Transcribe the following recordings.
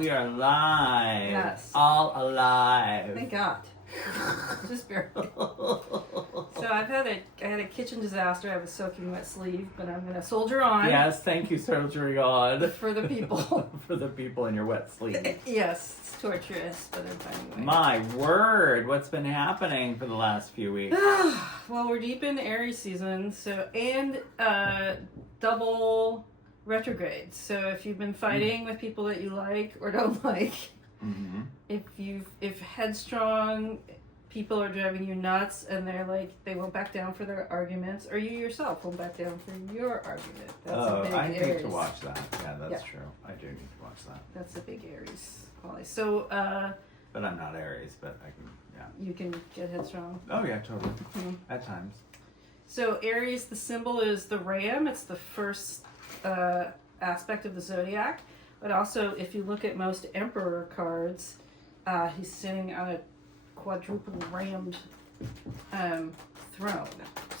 We are live. Yes. All alive. Thank God. Just barely. So I had a kitchen disaster. I have a soaking wet sleeve, but I'm gonna soldier on. Yes, thank you, soldiering on. For the people. For the people in your wet sleeve. Yes, it's torturous, but I'm finding a way. My word, what's been happening for the last few weeks? Well, we're deep in Aries season, and double retrograde. So if you've been fighting with people that you like or don't like, if headstrong people are driving you nuts and they won't back down for their arguments, or you yourself won't back down for your argument. That's a big I Aries. need to watch that. Yeah, that's true. I do need to watch that. That's a big Aries quality. So, but I'm not Aries, but I can, yeah. You can get headstrong. Oh yeah, totally. At times. So Aries, the symbol is the ram. It's the first aspect of the zodiac. But also, if you look at most emperor cards, he's sitting on a quadruple rammed throne.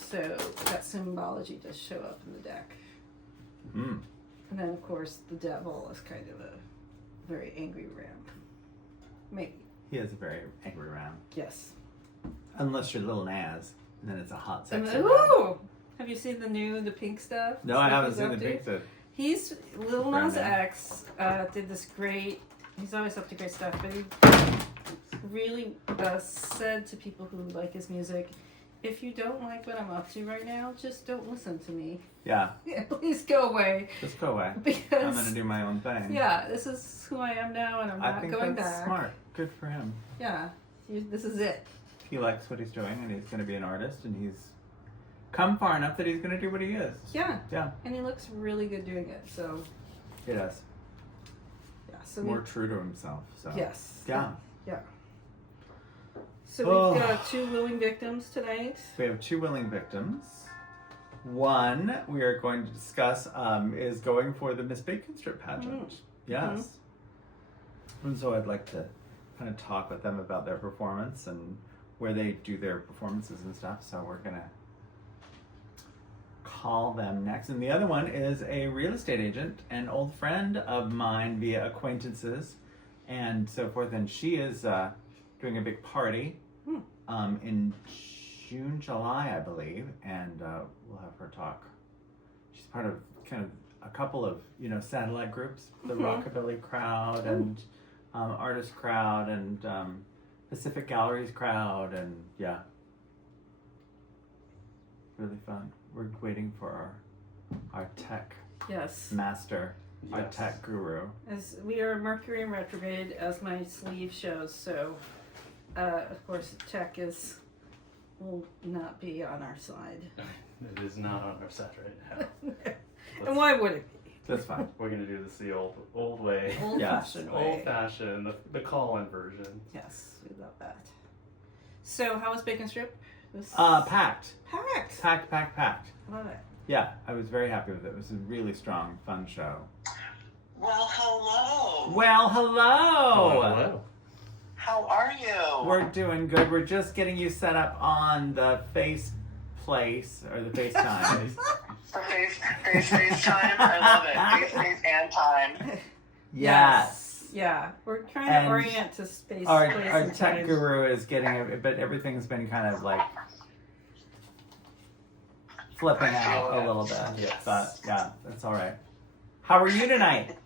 So that symbology does show up in the deck. And then, of course, the devil is kind of a very angry ram. Maybe. He is a very angry ram. Yes. Unless you're Little Naz, and then it's a hot sex. Ooh! Have you seen the pink stuff? No, I haven't seen the pink stuff. He's Lil Nas X did this great. He's always up to great stuff, but he really said to people who like his music, if you don't like what I'm up to right now, just don't listen to me. Yeah. Please go away. Just go away. Because I'm gonna do my own thing. Yeah, this is who I am now, and I'm not going back. I think that's smart. Good for him. Yeah, this is it. He likes what he's doing, and he's gonna be an artist, and he's come far enough that he's gonna do what he is. Yeah. Yeah. And he looks really good doing it. So. He does. Yeah. So more true to himself. So. Yes. Yeah. Yeah. So we've got 2 willing victims tonight. We have 2 willing victims. One we are going to discuss is going for the Miss Bacon Strip pageant. Yes. And so I'd like to kind of talk with them about their performance and where they do their performances and stuff. So we're going to call them next. And the other one is a real estate agent, an old friend of mine via acquaintances and so forth. And she is doing a big party in June, July, I believe, and we'll have her talk. She's part of kind of a couple of satellite groups, the Rockabilly crowd and artist crowd and Pacific Galleries crowd, and really fun. We're waiting for our tech master. Our tech guru. As we are Mercury in retrograde, as my sleeve shows, so of course tech will not be on our side. It is not on our side right now. And why would it be? That's fine. We're gonna do this the old way. Old-fashioned way. Old-fashioned, the call-in version. Yes, we love that. So how was Bacon Strip? Packed. Packed. Love it. Yeah, I was very happy with it. It was a really strong, fun show. Well, hello. Well, hello. Hello. How are you? We're doing good. We're just getting you set up on the FaceTime. For FaceTime? I love it. Face and time. Yes. Yeah, we're trying to orient to space. Our tech guru is getting it, but everything's been kind of like flipping out a little bit. Yes. But yeah, that's all right. How are you tonight?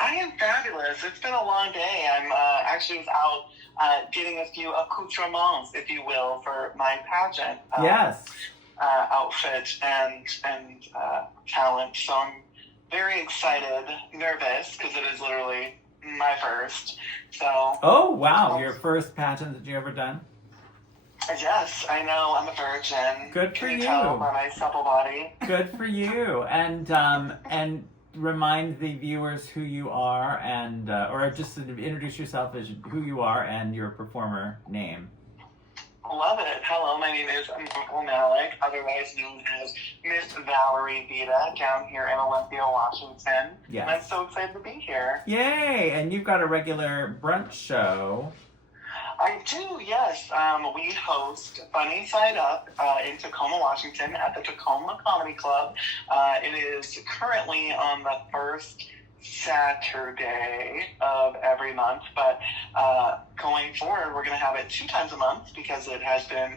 I am fabulous. It's been a long day. I'm actually was out getting a few accoutrements, if you will, for my pageant. Outfit and talent. So I'm very excited, nervous, because it is literally my first. So. Oh wow! Your first pageant that you ever done? Yes, I know. I'm a virgin. Good for Can you. Tell by my supple body. Good for you. And remind the viewers who you are, and or just introduce yourself as who you are and your performer name. Love it. Hello, my name is Michael Malik, otherwise known as Miss Valerie Veeta, down here in Olympia, Washington. Yes. And I'm so excited to be here. Yay! And you've got a regular brunch show. I do, yes. We host Funny Side Up in Tacoma, Washington at the Tacoma Comedy Club. It is currently on the first Saturday of every month, but going forward, we're going to have it 2 times a month because it has been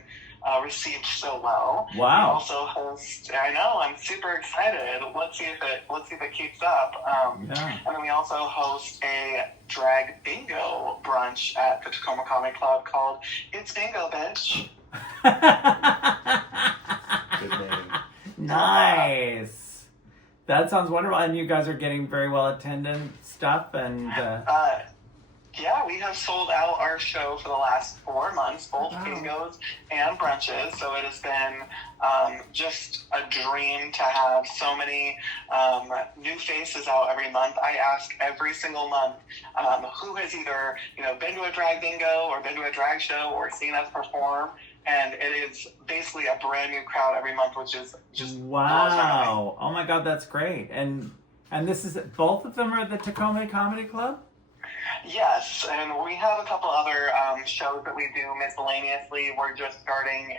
received so well. Wow. We also host. I know. I'm super excited. Let's see if it keeps up. Yeah. And then we also host a drag bingo brunch at the Tacoma Comedy Club called "It's Bingo, Bitch." Good name. Nice. That sounds wonderful. And you guys are getting very well attended stuff and. Yeah, we have sold out our show for the last 4 months, both Wow. bingos and brunches. So it has been just a dream to have so many new faces out every month. I ask every single month who has either been to a drag bingo or been to a drag show or seen us perform. And it is basically a brand new crowd every month, which is just Wow. Oh my God, that's great. And this is, both of them are at the Tacoma Comedy Club? Yes, and we have a couple other shows that we do miscellaneously. We're just starting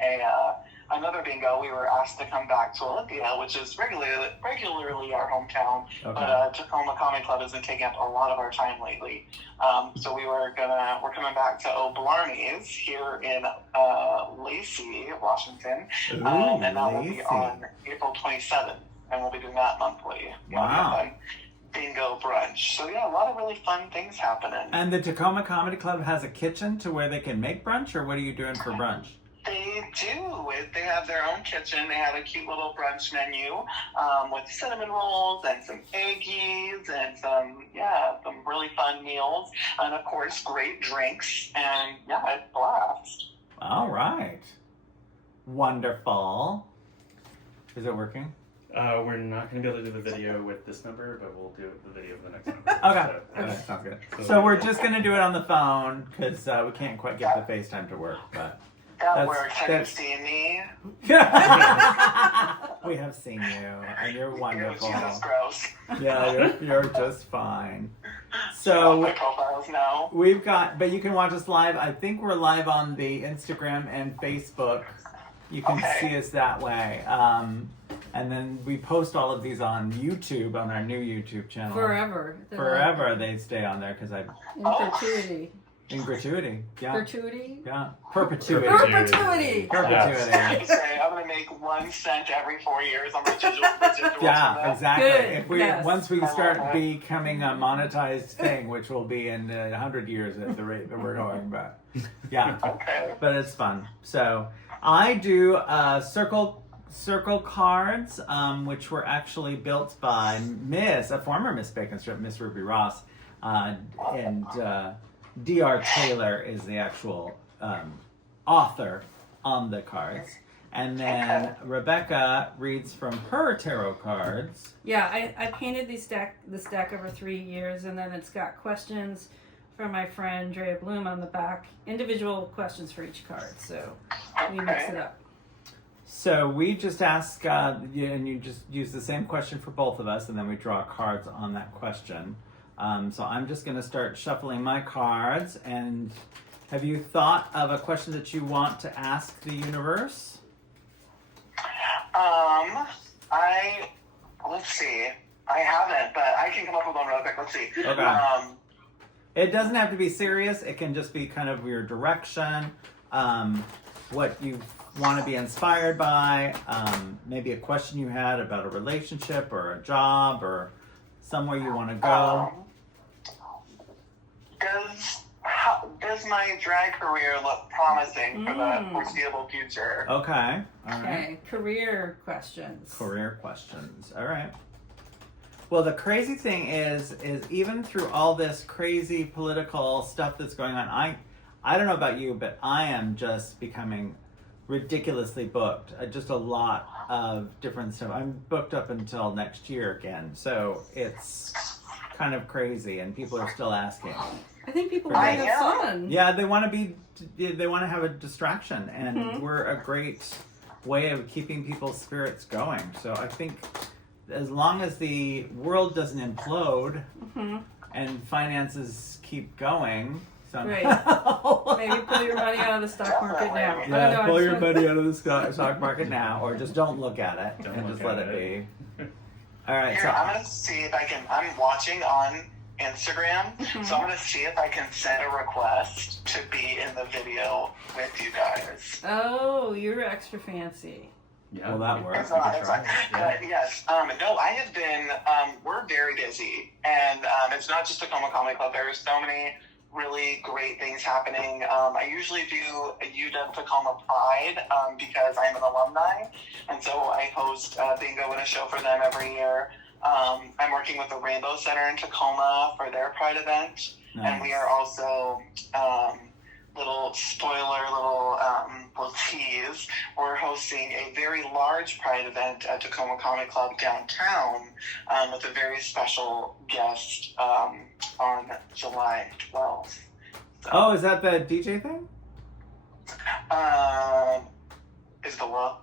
another bingo. We were asked to come back to Olympia, which is regularly our hometown. Okay. But Tacoma Comedy Club has been taking up a lot of our time lately. So we're coming back to O'Blarney's here in Lacey, Washington, Ooh, and that will be Lacey. on April 27th, and we'll be doing that monthly. Wow. Bingo brunch. So yeah, a lot of really fun things happening. And the Tacoma Comedy Club has a kitchen to where they can make brunch, or what are you doing for brunch? They do. They have their own kitchen. They have a cute little brunch menu with cinnamon rolls and some eggies and some really fun meals. And of course, great drinks. And yeah, it's a blast. All right. Wonderful. Is it working? We're not going to be able to do the video with this number, but we'll do the video with the next number. Okay. So, Okay, sounds good. So So we're just going to do it on the phone because we can't quite get the FaceTime to work, but That works. Have you that's- seen me? we have seen you, and you're wonderful. Jesus, gross. Yeah, you're just fine. My So profiles now. we've got, but you can watch us live. I think we're live on the Instagram and Facebook. You can Okay. see us that way. And then we post all of these on YouTube, on our new YouTube channel. Forever. Forever they stay on there because In perpetuity. in gratuity. Yeah. Perpetuity? Yeah. Perpetuity. Perpetuity! Perpetuity. I say I'm gonna make 1 cent every 4 years on residuals. Yeah, exactly. Good, If we yes. once we I love start that. becoming a monetized thing, which will be in 100 years at the rate that we're going, but yeah, Okay. but it's fun. So I do circle cards, which were actually built by Miss, a former Miss Bacon Strip, Miss Ruby Ross, and D.R. Taylor is the actual author on the cards. And then Rebecca reads from her tarot cards. Yeah, I painted the stack over 3 years, and then it's got questions from my friend Drea Bloom on the back. Individual questions for each card, so we mix it up. So we just ask, and you just use the same question for both of us, and then we draw cards on that question. So I'm just going to start shuffling my cards. And have you thought of a question that you want to ask the universe? Let's see. I haven't, but I can come up with one real quick. Let's see. Okay. It doesn't have to be serious. It can just be kind of your direction, what you want to be inspired by, maybe a question you had about a relationship or a job or somewhere you want to go. Does my drag career look promising for the foreseeable future? Okay. All right. Okay, career questions. Career questions. All right. Well, the crazy thing is even through all this crazy political stuff that's going on, I don't know about you, but I am just becoming ridiculously booked. Just a lot of different stuff. I'm booked up until next year again, so it's kind of crazy, and people are still asking. I think people want to have fun. Yeah, they want to have a distraction, and we're a great way of keeping people's spirits going. So I think as long as the world doesn't implode and finances keep going, somehow. Maybe pull your money out of the stock market now. Yeah, pull your money out of the stock market now, or just don't look at it and Don't just look let at it be. All right. Here, So I'm gonna see if I can. I'm watching on Instagram, so I'm gonna see if I can send a request to be in the video with you guys. Oh, you're extra fancy. Yeah. will that work? It's not, can it's try not. it, yeah. Yes. No, I have been. We're very busy, and it's not just Tacoma Comedy Club. There's so many really great things happening. I usually do a UW Tacoma Pride because I'm an alumni, and so I host bingo and a show for them every year. I'm working with the Rainbow Center in Tacoma for their Pride event, and we are also little tease. We're hosting a very large Pride event at Tacoma Comedy Club downtown with a very special guest on July 12th. So, Oh, is that the DJ thing? is the what?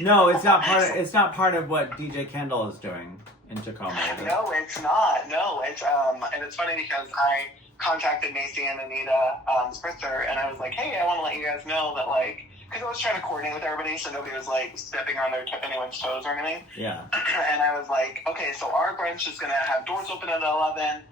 No, it's not part of. It's not part of what DJ Kendall is doing in Tacoma. Is it? No, it's not. No, it's and it's funny because I contacted Macy and Anita Spritzer, and I was like, hey, I want to let you guys know that, like, because I was trying to coordinate with everybody so nobody was like stepping on anyone's toes or anything. Yeah. And I was like, okay, so our brunch is going to have doors open at 11,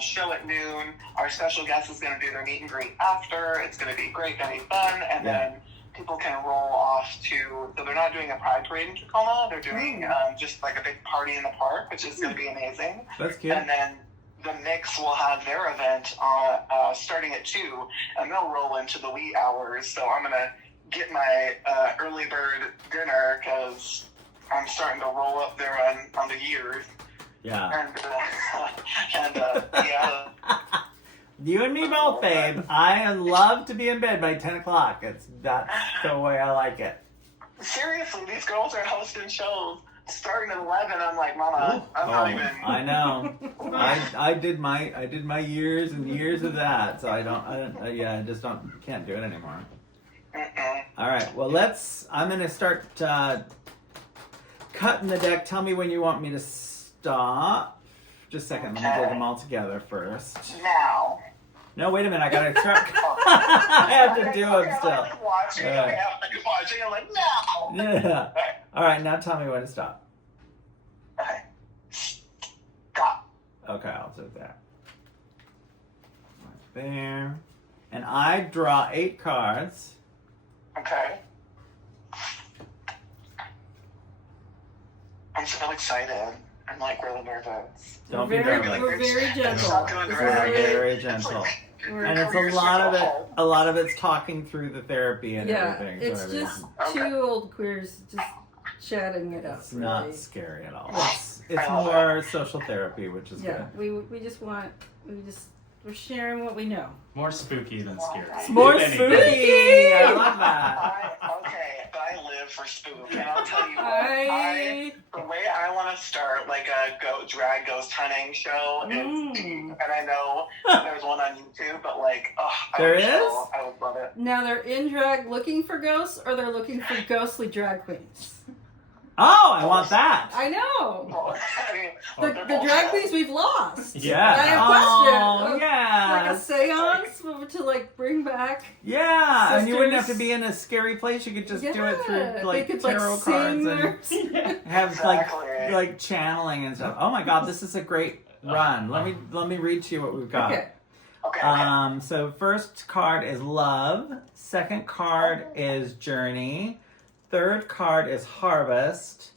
show at noon. Our special guest is going to do their meet and greet after. It's going to be great, going to be fun, and then people can roll off to. So they're not doing a pride parade in Tacoma. They're doing just like a big party in the park, which is going to be amazing. That's cute. And then the Mix will have their event starting at 2, and they'll roll into the wee hours. So I'm going to get my early bird dinner because I'm starting to roll up there on the years. Yeah. And yeah. You and me both, babe. I love to be in bed by 10 o'clock. That's the way I like it. Seriously, these girls are hosting shows starting at 11. I'm like, Mama, I'm not even. I know. I did my years and years of that, so I just can't do it anymore. All right. Well, I'm gonna start cutting the deck. Tell me when you want me to stop. Just a second. Let me get them all together first. Now. No, wait a minute. I gotta start. I have to do them still. I'm watching. I'm like, no. Yeah. All right. Now tell me when to stop. Okay. Stop. Okay, I'll do that. Right there. And I draw 8 cards. Okay. I'm so excited. I'm like really nervous. Don't we're be very, nervous. we're very gentle. Doing This very, is Very gentle. we're- And it's a lot of it's talking through the therapy and everything. It's so just Okay. 2 old queers just chatting it up. it's not really. scary at all. Yeah. It's more social therapy, which is Yeah, we're sharing what we know. More spooky than scary. good. More If anything. spooky! I love that. I live for spook, and I'll tell you what. I The way I want to start like a drag ghost hunting show is deep, and I know there's one on YouTube, but like, I would love it. now they're in drag looking for ghosts, or they're looking for ghostly drag queens. Oh, I want that. I know. Well, I mean, The they're both drag queens we've lost. Yeah. I have Oh, questions. yeah. Like a seance to like bring back. Yeah, and you wouldn't have to Sisters. be in a scary place. You could just do it through They like could, tarot like, cards sing and their- have Exactly. like channeling and stuff. Oh my God, this is a great run. Let me read to you what we've got. Okay. Okay. So first card is love. Second card is journey. Third card is harvest.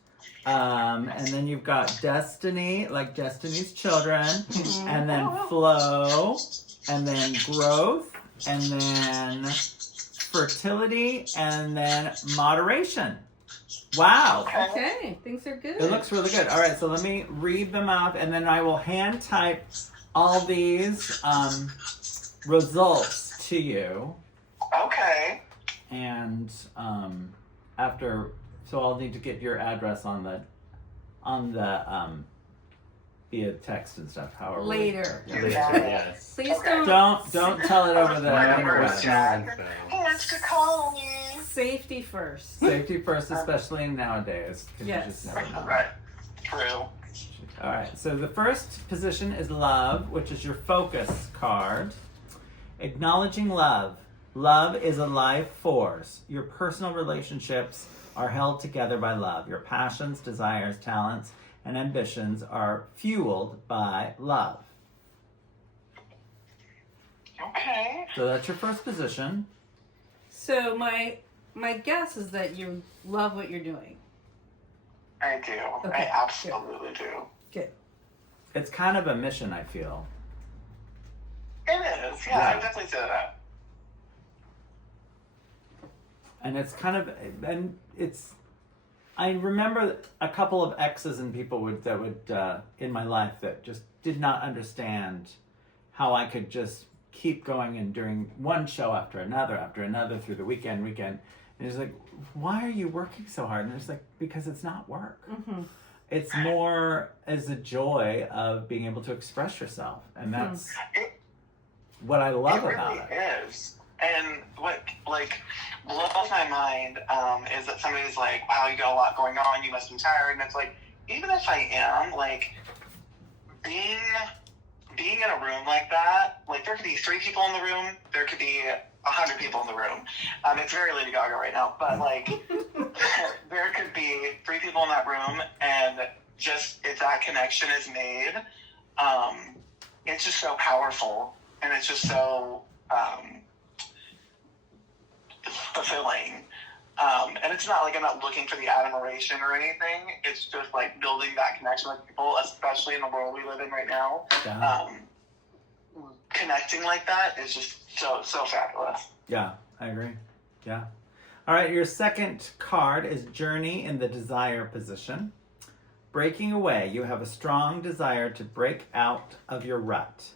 And then you've got destiny, like Destiny's Children, and then flow, and then growth, and then fertility, and then moderation. Wow. Okay, things are good. It looks really good. All right, so let me read them off, and then I will hand type all these results to you. Okay. And so I'll need to get your address on the via text and stuff. However. Later. Later, Yeah. yes. Please Okay. Don't tell it over the Personal internet. info. Who wants to call me? Safety first. Safety first, especially nowadays, because Yes. you just never know. Right. True. All right. So the first position is love, which is your focus card. Acknowledging love. Love is a life force. Your personal relationships are held together by love. Your passions, desires, talents, and ambitions are fueled by love. Okay. So that's your first position. So my guess is that you love what you're doing. I do. Okay, I absolutely do. Good. It's kind of a mission, I feel. It is. Yeah, Yeah. I would definitely say that. And it's kind of, and it's, I remember a couple of exes and people that would in my life that just did not understand how I could just keep going and doing one show after another through the weekend. And it's like, why are you working so hard? And it's like, because it's not work. Mm-hmm. It's more as a joy of being able to express yourself. And that's what I love about it. It really is. And what, like, blows my mind is that somebody's like, wow, you got a lot going on, you must be tired. And it's like, even if I am, like, being in a room like that, like, there could be 3 people in the room, there could be 100 people in the room. It's very Lady Gaga right now, but, like, there could be 3 people in that room, and just, if that connection is made, it's just so powerful, and it's just so fulfilling. And it's not like I'm not looking for the admiration or anything. It's just like building that connection with people, especially in the world we live in right now. Yeah. Connecting like that is just so fabulous. Yeah, I agree. Yeah. All right, your second card is Journey in the Desire position. Breaking away, you have a strong desire to break out of your rut.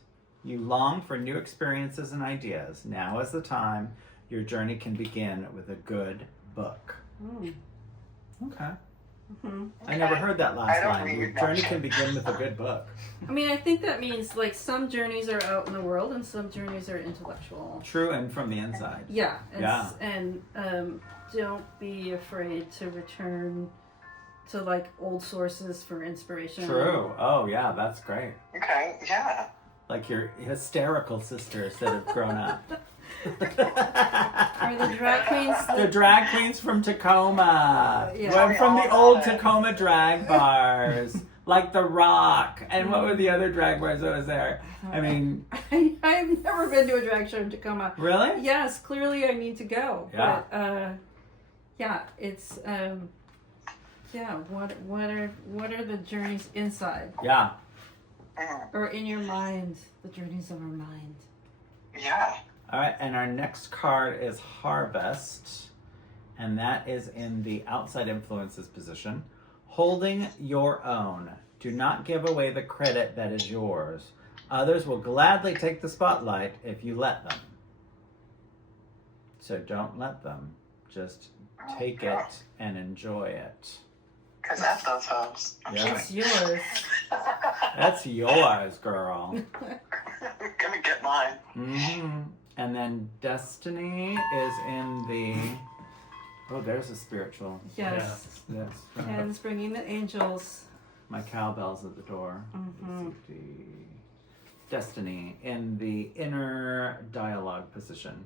You long for new experiences and ideas. Now is the time your journey can begin with a good book. Okay. Mm-hmm. I never heard that last don't line. Your read journey that. can begin with a good book. I mean, I think that means like some journeys are out in the world and some journeys are intellectual. True, and from the inside. Yeah. Yeah. And don't be afraid to return to like old sources for inspiration. True. Oh, yeah, that's great. Okay, yeah. Like your hysterical sisters that have grown up. Or the drag queens. The drag queens from Tacoma. Yeah. Went from the old Tacoma drag bars. Like The Rock. And what were the other drag bars that was there? I mean... I've never been to a drag show in Tacoma. Really? Yes, clearly I need to go. Yeah. But, yeah, it's... yeah, what are the journeys inside? Yeah. Or in your mind, the journeys of our mind. Yeah. All right, and our next card is Harvest. And that is in the outside influences position. Holding your own. Do not give away the credit that is yours. Others will gladly take the spotlight if you let them. So don't let them. Just take it and enjoy it. Because that's those folks. I'm Yeah. It's yours. That's yours, girl. I'm gonna get mine. Mm-hmm. And then Destiny is in the... Oh, there's a spiritual. Yes. Yes. And it's bringing the angels. My cowbell's at the door. Mm-hmm. Destiny in the inner dialogue position.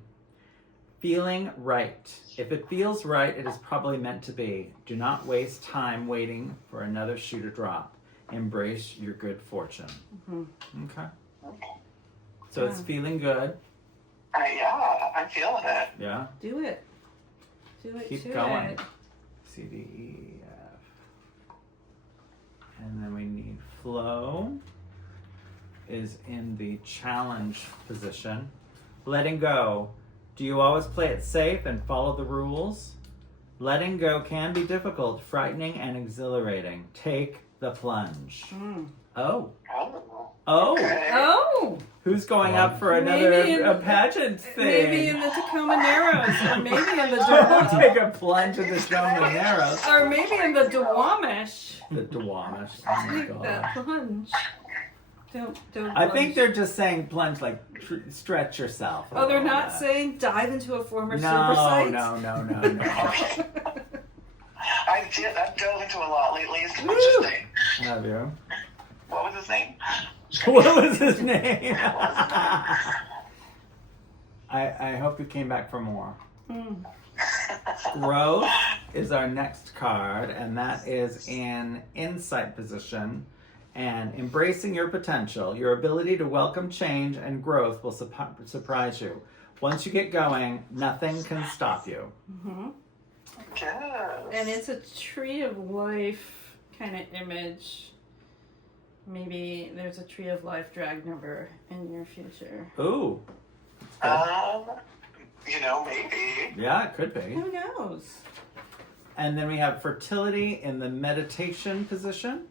Feeling right. If it feels right, it is probably meant to be. Do not waste time waiting for another shoe to drop. Embrace your good fortune. Mm-hmm. Okay. So it's feeling good. Yeah, I'm feeling it. Yeah. Do it. Do it. Keep to going. It. C, D, E, F. And then we need flow. Is in the challenge position. Letting go. Do you always play it safe and follow the rules? Letting go can be difficult, frightening, and exhilarating. Take the plunge. Oh. Oh. Okay. Oh! Who's going up for another Maybe in- a pageant thing? Maybe in the Tacoma Narrows, or maybe in the Don't take a plunge in the Tacoma Narrows. or maybe in the Duwamish. The Duwamish. Oh my Take that god. plunge. Don't. I think plunge. they're just saying plunge, like stretch yourself. a Oh, they're little not bit. saying dive into a former super No, site? no. I've dove into a lot lately. It's Woo! interesting. Have you? What was his name? What was his name? I hope you came back for more. Growth is our next card, and that is in insight position. And embracing your potential, your ability to welcome change and growth will surprise you. Once you get going, nothing can stop you. Mm-hmm. Yes. And it's a tree of life kind of image. Maybe there's a tree of life drag number in your future. Ooh. Maybe. Yeah, it could be. Who knows? And then we have fertility in the meditation position.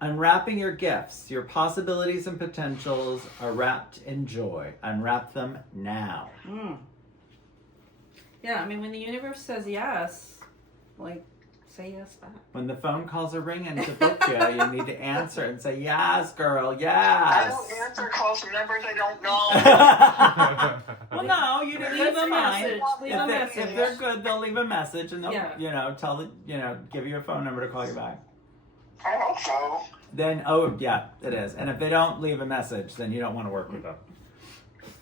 Unwrapping your gifts, your possibilities and potentials are wrapped in joy. Unwrap them now. Yeah, I mean, when the universe says yes, say yes back. When the phone calls are ringing to book you, you need to answer and say, yes, girl, I yes. don't answer calls from numbers I don't know. Well, no, you don't Leave that's a fine. message. Leave a message. If they're good, they'll leave a message and they'll, Yeah. give you a phone number to call you back. I hope so. Then, yeah, it is. And if they don't leave a message, then you don't want to work with them.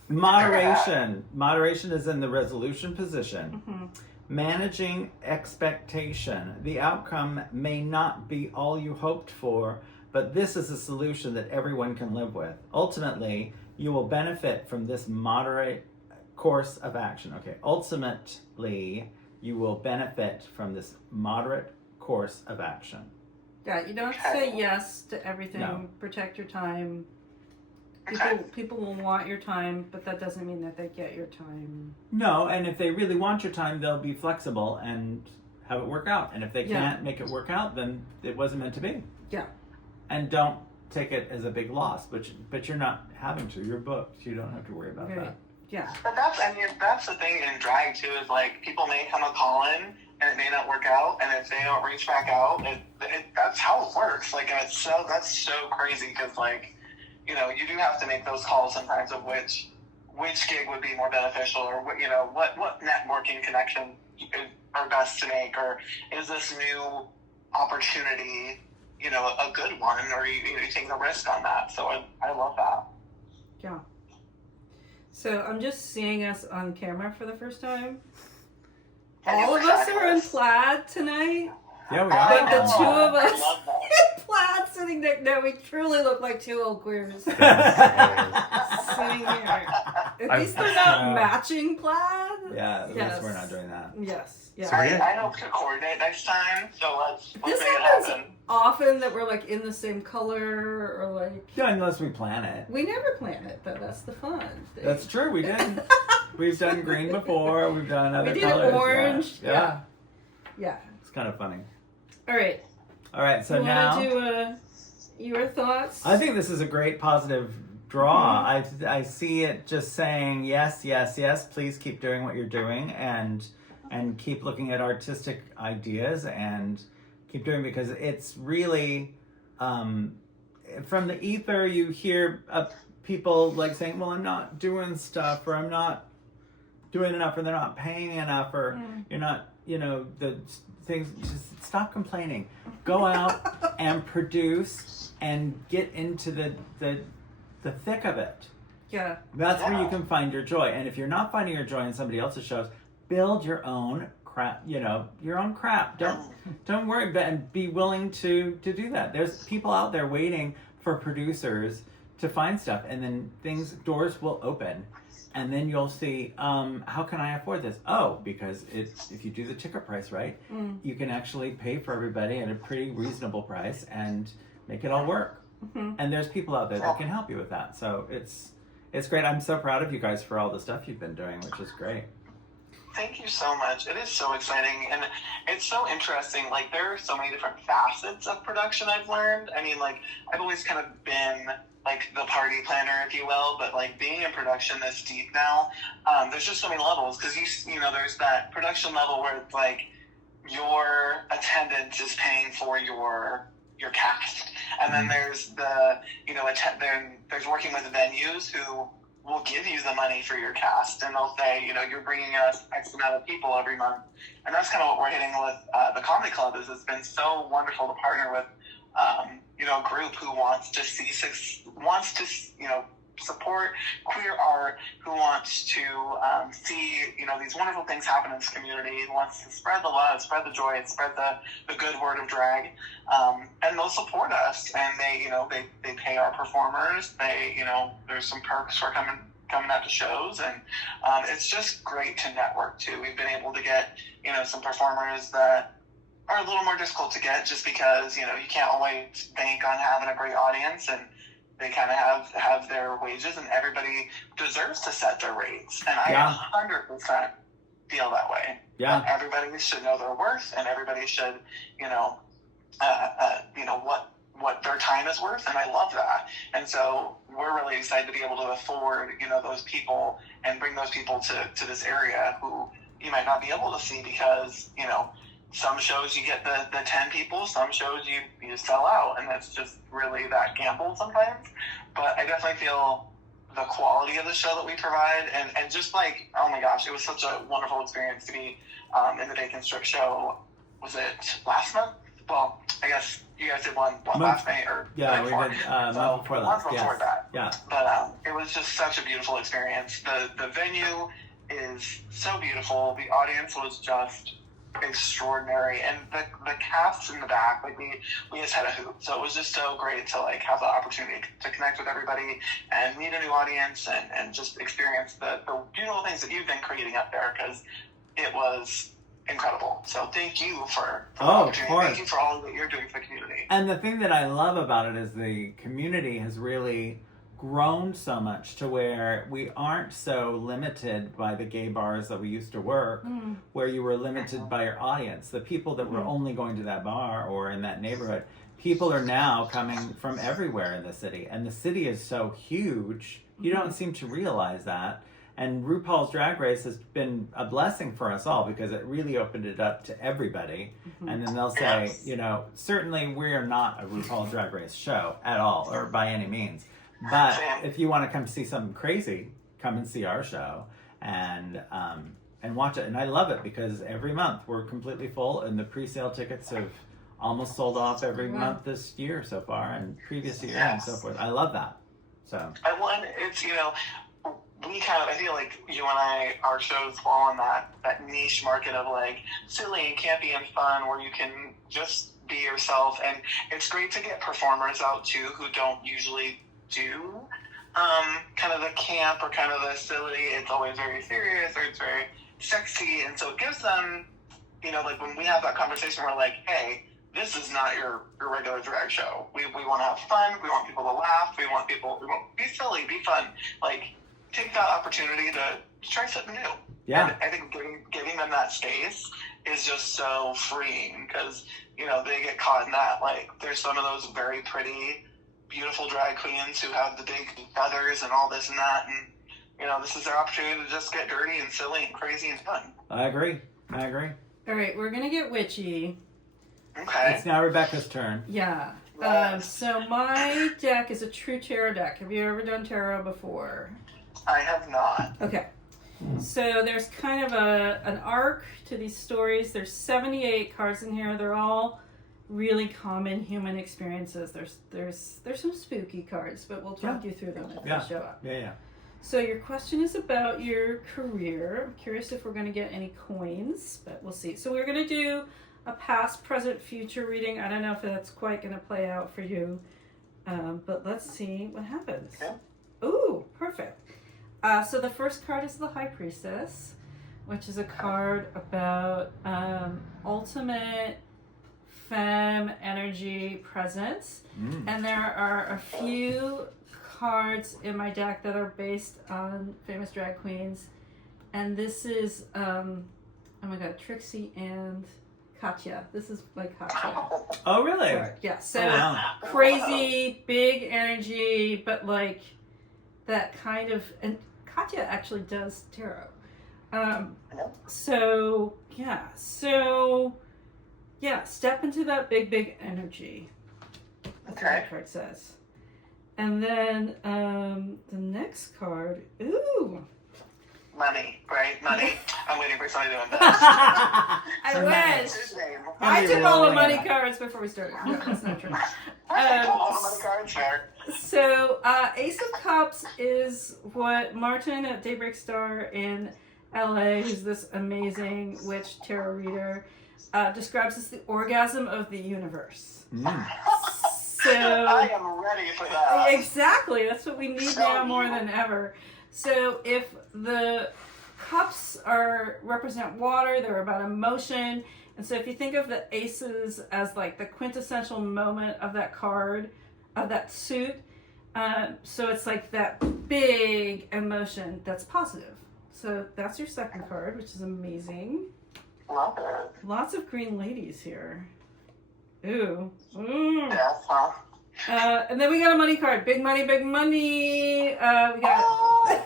Moderation. Moderation is in the resolution position. Mm-hmm. Managing expectation. The outcome may not be all you hoped for, but this is a solution that everyone can live with. Ultimately, you will benefit from this moderate course of action. Okay, ultimately, you will benefit from this moderate course of action. Yeah, you don't say yes to everything. No. Protect your time. Okay. People will want your time, but that doesn't mean that they get your time. No, and if they really want your time, they'll be flexible and have it work out. And if they can't make it work out, then it wasn't meant to be. Yeah. And don't take it as a big loss, but you're not having to. You're booked. You don't have to worry about that. Yeah. But that's the thing in drag too, is people may come a call in and it may not work out, and if they don't reach back out, that's how it works. That's so crazy because you do have to make those calls sometimes of which gig would be more beneficial, or what networking connection are best to make, or is this new opportunity a good one, or you take the risk on that. So I love that. Yeah. So I'm just seeing us on camera for the first time. All of us are in plaid tonight. Yeah, we But are. the two of I us love that. in plaid sitting there. No, we truly look like two old queers sitting here. At least they're not matching plaid. Yeah, at Yes. least we're not doing that. Yes. Yeah. So we're I hope to coordinate next time, so let's This make it happens happen. often that we're in the same color or Yeah, unless we plan it. we never plan it though. That's the fun thing. That's true. We did. We've done green before. We've done other We did colors. orange. Yeah. Yeah. It's kind of funny. All right. All right. So you now, want to do your thoughts? I think this is a great positive draw. I see it just saying yes, yes, yes. Please keep doing what you're doing, and keep looking at artistic ideas, and keep doing, because it's really from the ether you hear people saying, well, I'm not doing stuff, or I'm not doing enough, or they're not paying enough, or you're not, the things. Just stop complaining. Go out and produce and get into the thick of it. Yeah. That's where you can find your joy. And if you're not finding your joy in somebody else's shows, build your own crap, your own crap. Don't worry, and be willing to do that. There's people out there waiting for producers to find stuff, and then doors will open, and then you'll see, how can I afford this? Oh, because if you do the ticket price right, you can actually pay for everybody at a pretty reasonable price and make it all work. Mm-hmm. And there's people out there that can help you with that. So it's great. I'm so proud of you guys for all the stuff you've been doing, which is great. Thank you so much. It is so exciting, and it's so interesting. There are so many different facets of production I've learned. I mean, I've always kind of been the party planner, if you will, but being in production this deep now, there's just so many levels, because there's that production level where it's your attendance is paying for your cast, and then there's the there's working with venues who will give you the money for your cast, and they'll say, you're bringing us X amount of people every month, and that's kind of what we're hitting with the comedy club. It's been so wonderful to partner with a group who wants to support queer art, who wants to see, these wonderful things happen in this community, who wants to spread the love, spread the joy, spread the good word of drag, and they'll support us, and they pay our performers. There's some perks for coming out to shows, and it's just great to network too. We've been able to get some performers that are a little more difficult to get, just because you can't always bank on having a great audience, and they kind of have their wages, and everybody deserves to set their rates, and I 100% feel that way. Yeah, everybody should know their worth, and everybody should what their time is worth, and I love that. And so we're really excited to be able to afford those people and bring those people to this area who you might not be able to see, because some shows you get the 10 people, some shows you sell out, and that's just really that gamble sometimes. But I definitely feel the quality of the show that we provide, and just like, oh my gosh, it was such a wonderful experience to be in the Bacon Strip show. Was it last month? Well, I guess you guys did one last night, or we did month before last. Before that. Yeah. But it was just such a beautiful experience. The venue is so beautiful. The audience was just extraordinary, and the cast in the back, like we just had a hoot. So it was just so great to have the opportunity to connect with everybody and meet a new audience, and just experience the beautiful things that you've been creating up there, because it was incredible. So thank you for the opportunity. Thank you for all that you're doing for the community. And the thing that I love about it is the community has really grown so much to where we aren't so limited by the gay bars that we used to work, where you were limited by your audience. The people that were only going to that bar or in that neighborhood, people are now coming from everywhere in the city, and the city is so huge, you don't seem to realize that. And RuPaul's Drag Race has been a blessing for us all, because it really opened it up to everybody. And then they'll say, certainly we are not a RuPaul's Drag Race show at all, or by any means. But if you want to come see something crazy, come and see our show and watch it. And I love it, because every month we're completely full, and the pre-sale tickets have almost sold off every month this year so far, and previous year and so forth. I love that. So it's I feel like you and I, our shows fall in that niche market of silly and campy and fun, where you can just be yourself. And it's great to get performers out too who don't usually do kind of the camp or kind of the silly. It's always very serious, or it's very sexy, and so it gives them, when we have that conversation, we're like, hey, this is not your regular drag show. We want to have fun. We want people to laugh. We want be silly, be fun. Take that opportunity to try something new. Yeah. And I think giving them that space is just so freeing, because they get caught in that. There's some of those very pretty, beautiful drag queens who have the big feathers and all this and that, and this is their opportunity to just get dirty and silly and crazy and fun. I agree. All right, we're gonna get witchy. Okay. It's now Rebecca's turn. Yeah. Yes. So my deck is a true tarot deck. Have you ever done tarot before? I have not. Okay. So there's kind of an arc to these stories. There's 78 cards in here. They're all really common human experiences. There's some spooky cards, but we'll talk you through them if they show up. Yeah. So your question is about your career. I'm curious if we're going to get any coins, but we'll see. So we're going to do a past, present, future reading. I don't know if that's quite going to play out for you, but let's see what happens. Okay. Ooh, perfect. So the first card is the High Priestess, which is a card about ultimate femme energy presence. And there are a few cards in my deck that are based on famous drag queens. And this is, oh my god, Trixie and Katya. This is my Katya. Oh, really? Card. Yeah, so crazy, big energy, but that kind of, and Katya actually does tarot. So step into that big energy. That's what that card says. And then the next card, ooh. Money, right? Money. I'm waiting for somebody to invest. I wish. That's his name. I took all the money cards before we started. No, that's not true. All the money cards, fair. So, Ace of Cups is what Martin at Daybreak Star in LA, who's this amazing witch tarot reader, describes as the orgasm of the universe. So I am ready for that. exactly, that's what we need now more than ever. So if the cups represent water, they're about emotion, and so if you think of the aces as like the quintessential moment of that card, of that suit, so it's like that big emotion that's positive. So that's your second card, which is amazing. Love it. Lots of green ladies here. Ooh. Yes, huh? And then we got a money card. Big money, big money. We got.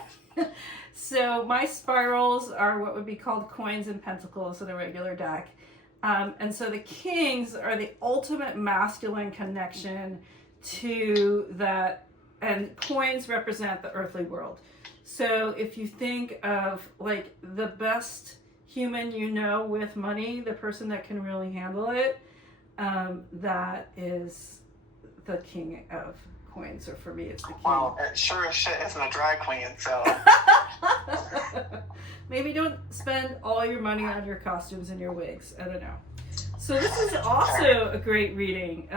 So my spirals are what would be called coins and pentacles in a regular deck. And so the kings are the ultimate masculine connection to that. And coins represent the earthly world. So if you think of like the best human you know with money, the person that can really handle it, that is the king of coins, or for me it's the king. Well, it sure as shit isn't a drag queen, so. Maybe don't spend all your money on your costumes and your wigs. I don't know. So this is also a great reading.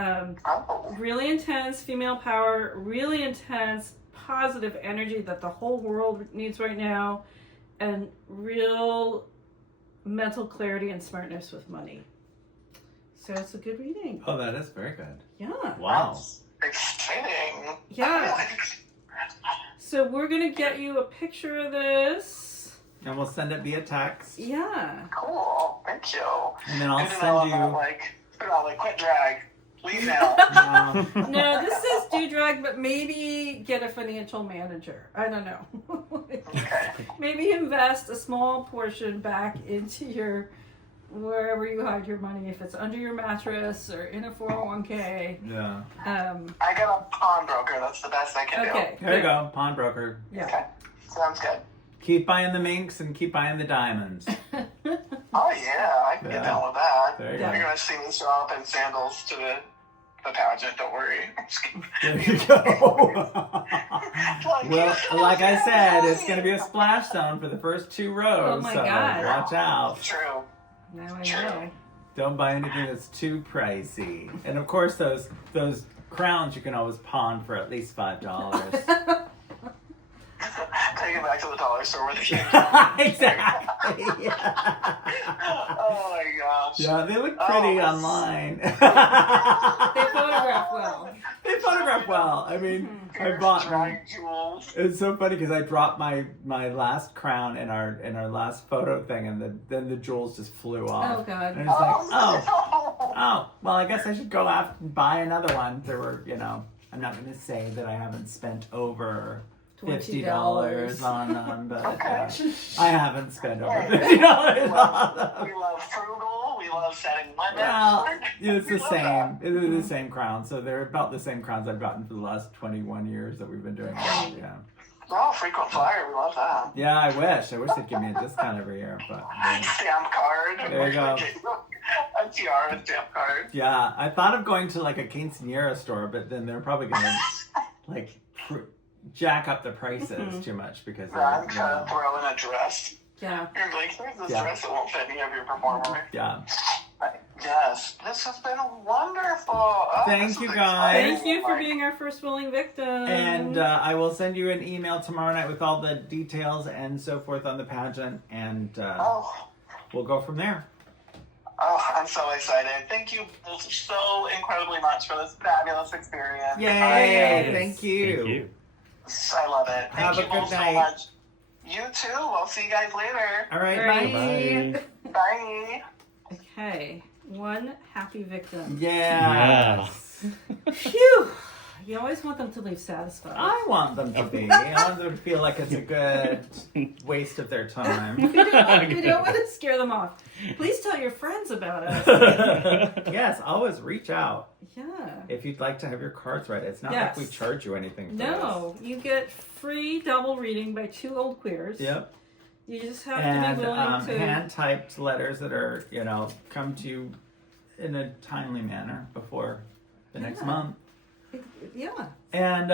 Really intense female power, really intense positive energy that the whole world needs right now, and real mental clarity and smartness with money. So it's a good reading. Oh, that is very good. Yeah. Wow. That's exciting. Yeah. So we're going to get you a picture of this. And we'll send it via text. Yeah. Cool. Thank you. And then I'll Good to send know you. I'm not like, quit drag. Leave now. No, this says do drag, but maybe get a financial manager. I don't know. Okay. Maybe invest a small portion back into your, wherever you hide your money, if it's under your mattress or in a 401k. Yeah. I got a pawnbroker. That's the best I can Okay. There you go. Pawnbroker. do. Yeah. Okay. Sounds good. Keep buying the minks and keep buying the diamonds. Oh, yeah. I can get down with that. There you Yeah. You're going to see me show up in sandals to the pageant. Don't worry. There you go. Well, like I said, it's going to be a splash zone for the first 2 rows. Oh my so God. watch out. True. Now I know. Don't buy anything that's too pricey. And of course, those crowns you can always pawn for at least $5. Take it back to the dollar store where the kids Exactly. Oh my gosh. Yeah, they look pretty online. They photograph well. They photograph well. I mean, I bought. Drag jewels. It's so funny because I dropped my last crown in our last photo thing, and then the jewels just flew off. Oh, God. And it's like, oh, well, I guess I should go out and buy another one. There were, I'm not going to say that I haven't spent over $50 on them, but I haven't spent over $50 on them. We love frugal. We love setting limits. Well, it's We the love same. that. It's the same crowns. So they're about the same crowns I've gotten for the last 21 years that we've been doing it. Yeah. Oh, frequent flyer. We love that. Yeah, I wish they'd give me a discount every year, but. Stamp card. There you go. A tiara stamp card. Yeah, I thought of going to like a quinceanera store, but then they're probably gonna like jack up the prices too much because I'm trying to throw in a dress. Yeah. You're like, here's this dress that won't fit any of your performer. Yeah. Yes, this has been wonderful. Oh, Thank this you, is guys. exciting. Thank you for being our first willing victim. And I will send you an email tomorrow night with all the details and so forth on the pageant, and we'll go from there. Oh, I'm so excited. Thank you both so incredibly much for this fabulous experience. Yay! Thank you. Thank you. I love it. Thank Have you a good both so night. much. You too. I'll see you guys later. All right, Bye. bye. Bye. Okay. One happy victim. Yeah. Phew. You always want them to leave satisfied. I want them to be. I want them to feel like it's a good waste of their time. We don't want to scare them off. Please tell your friends about us. Yes, always reach out Yeah. if you'd like to have your cards read. It's not Yes. like we charge you anything for No, you get free double reading by 2 old queers. this. Yep. You just have and to be willing to. hand-typed letters that are, come to you in a timely manner before the next month. Yeah. And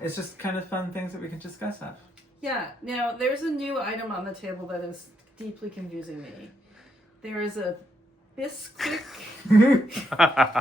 it's just kind of fun things that we can discuss of. Yeah. Now, there's a new item on the table that is deeply confusing me. There is a biscuit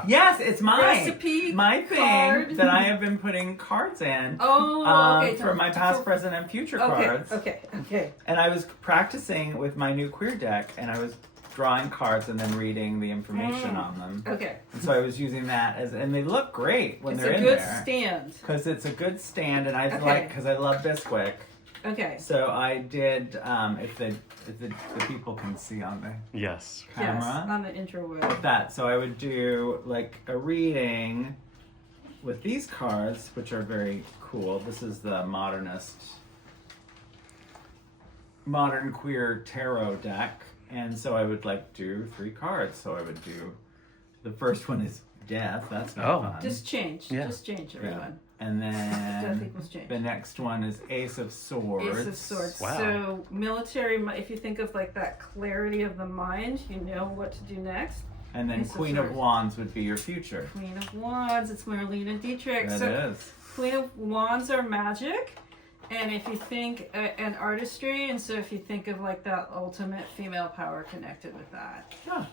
Yes, it's recipe my thing card. that I have been putting cards in. Okay. For my past, present, and future cards. Okay. And I was practicing with my new queer deck, and I was drawing cards and then reading the information on them. Okay. And so I was using that and they look great when they're in It's a good there. stand. Because it's a good stand, and because I love Bisquick. Okay. So I did, if the people can see on the Yes. camera. Yes, on the interweb. With that. So I would do like a reading with these cards, which are very cool. This is the modern queer tarot deck. And so I would do 3 cards. So I would do, the first one is death. That's not fun. Just change. Yeah. Just change, everyone. And Death then equals change. the next one is Ace of Swords. Ace of Swords. Wow. So military, if you think of that clarity of the mind, you know what to do next. And then Ace of Queen of Swords. Wands would be your future. Queen of Wands, it's Marlene Dietrich. That is. Queen of Wands are magic. And if you think, and artistry, and so if you think of that ultimate female power connected with that. Yeah.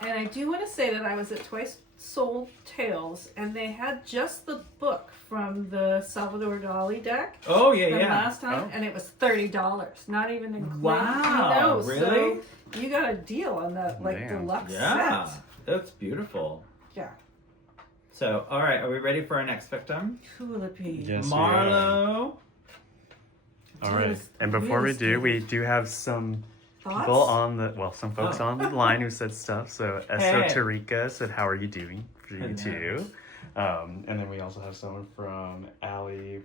And I do want to say that I was at Twice Sold Tales, and they had just the book from the Salvador Dali deck. Oh, From yeah. last time, and it was $30, not even included. Wow, really? So you got a deal on that, Damn. deluxe Yeah. set. That's beautiful. Yeah. So, all right, are we ready for our next victim? Who will it be? Yes, Marlow. All right. And before we do have some Thoughts? people on some folks on the line who said stuff. So Esoterica said, "How are you doing?" For you Hello. too. And then we also have someone from Ali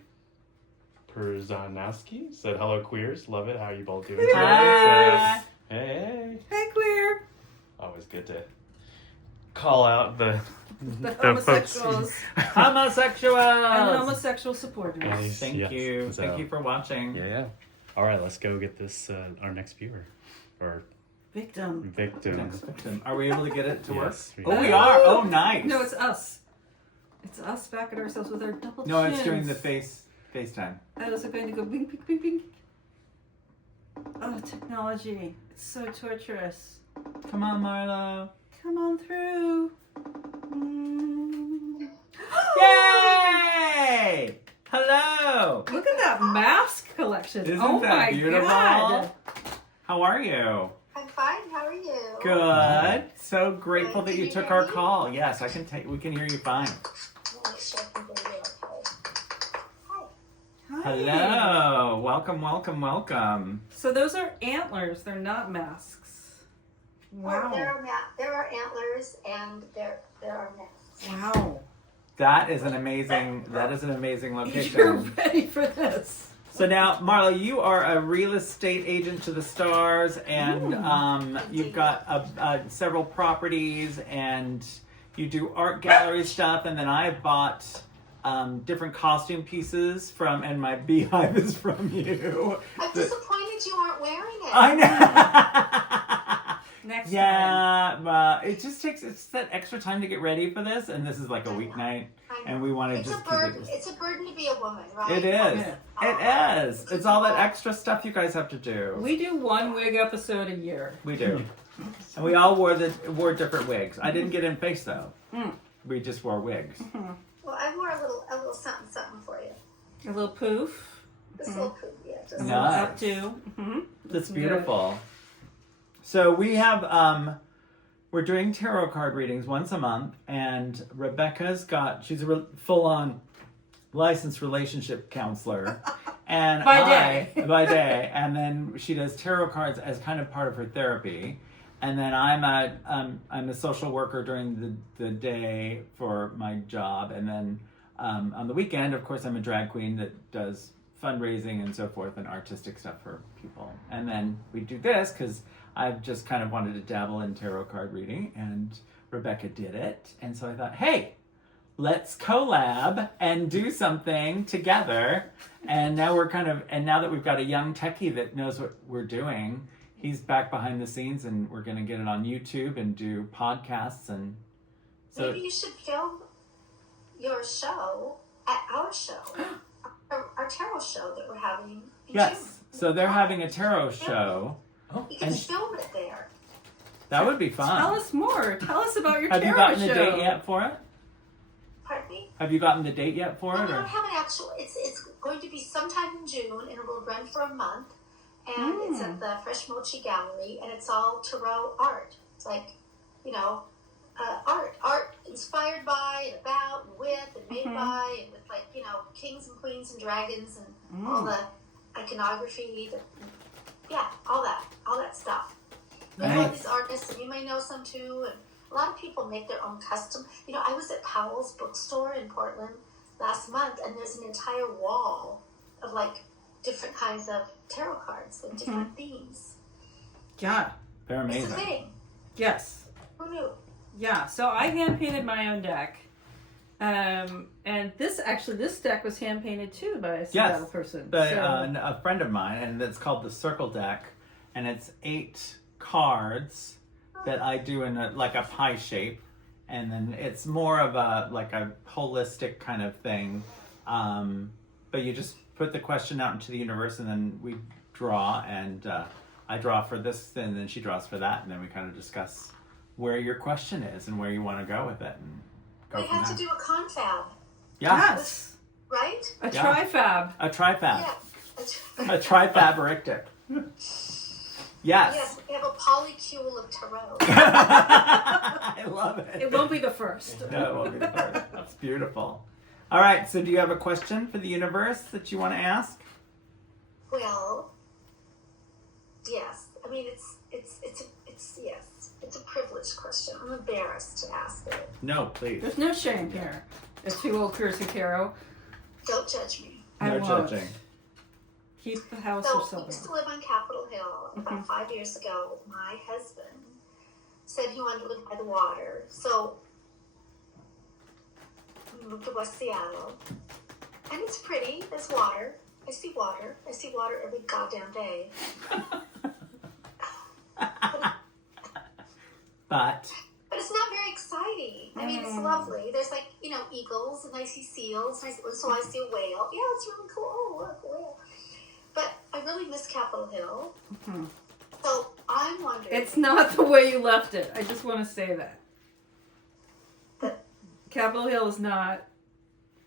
Perzanaski said, "Hello queers, love it. How are you both doing?" today?" Hi. Says, hey. Hey, queer. Always good to call out the folks. Homosexuals Homosexuals. and homosexual supporters. Yes, Thank yes. you. So, Thank you for watching. Yeah. All right, let's go get this our next viewer or Victim. victim. Next victim. Are we able to get it to work? Yes, we Oh, are. we are. Oh, nice. No, it's us. It's us back at ourselves with our double No, chins. it's doing the FaceTime. I was going to go bing, bing, bing, bing. Oh, technology. It's so torturous. Come on, Marlow. Come on through. Mm. Yay! Hello. Look at that mask collection. Isn't oh that my beautiful? God. How are you? I'm fine. How are you? Good. So grateful that Can you you took hear our me? call. Yes, we can hear you fine. Let me check the video. Hi. Hi. Hello. Welcome, welcome, welcome. So those are antlers. They're not masks. Wow. Oh, there are antlers and there are nests. Wow. That is an amazing You're location. ready for this. So now, Marlow, you are a real estate agent to the stars, and you've got several properties, and you do art gallery stuff, and then I bought different costume pieces and my beehive is from you. I'm disappointed you aren't wearing it. I know. Next time. Yeah, it just takes that extra time to get ready for this, and this is like a weeknight, I know. and we want to It's just a burden. keep it. It's a burden to be a woman, right? It is. Yeah. It is. It's all that extra stuff you guys have to do. We do one wig episode a year. We do. And we all wore different wigs. I didn't get in face though. Mm. We just wore wigs. Well, I wore a little something for you. A little poof. This little cool, yeah. Just Nice. Up to. Mm-hmm. That's beautiful. So we have we're doing tarot card readings once a month, and she's a full-on licensed relationship counselor, and By day, and then she does tarot cards as kind of part of her therapy, and then I'm a social worker during the day for my job, and then on the weekend, of course, I'm a drag queen that does fundraising and so forth and artistic stuff for people, and then we do this because I've just kind of wanted to dabble in tarot card reading, and Rebecca did it, and so I thought, hey, let's collab and do something together. And now now that we've got a young techie that knows what we're doing, he's back behind the scenes, and we're going to get it on YouTube and do podcasts. And so maybe you should film your show at our show, our tarot show that we're having in yes, June. so they're having a tarot show. You can film it there. That would be fun. Tell us more. Tell us about your Have you tarot gotten show. the date yet for it? Pardon me? Have you gotten the date yet for No, it? we Or? don't have an actual. It's going to be sometime in June, and it will run for a month. And it's at the Fresh Mochi Gallery, and it's all tarot art. It's like, art inspired by, and about, and with, and made by, and with kings and queens and dragons and all the iconography. All that stuff. You know all these artists, and you may know some too. And a lot of people make their own custom. I was at Powell's bookstore in Portland last month, and there's an entire wall of different kinds of tarot cards with different themes. Yeah. They're amazing. It's a thing. Yes. Who knew? Yeah. So I hand painted my own deck. And this deck was hand painted too by a Seattle person. A friend of mine, and it's called the Circle Deck, and it's 8 cards that I do in a pie shape, and then it's more of a holistic kind of thing. But you just put the question out into the universe, and then we draw, and I draw for this, and then she draws for that, and then we kind of discuss where your question is and where you want to go with it, and go We from have there. to do a confab, Yeah. Yes. right? A Yeah. trifab. A trifab. Yeah. A trifabrictic. Yes. Yes, we have a polycule of tarot. I love it. It won't be the first. No, it won't be the first. That's beautiful. All right, so do you have a question for the universe that you want to ask? Well, yes. I mean, it's a privileged question. I'm embarrassed to ask it. No, please. There's no shame here. It's 2 old Cursey Tarot. Don't judge me. I No won't. judging. Keep the house So, yourself. I used to live on Capitol Hill about 5 years ago. My husband said he wanted to live by the water. So, we moved to West Seattle. And it's pretty. There's water. I see water. I see water every goddamn day. But But it's not very exciting. I mean, it's lovely. There's eagles, and I see seals, so I see a whale. Yeah, it's really cool. Oh, look, a whale. But I really miss Capitol Hill. So I'm wondering. It's not the way you left it. I just want to say that. But Capitol Hill is not.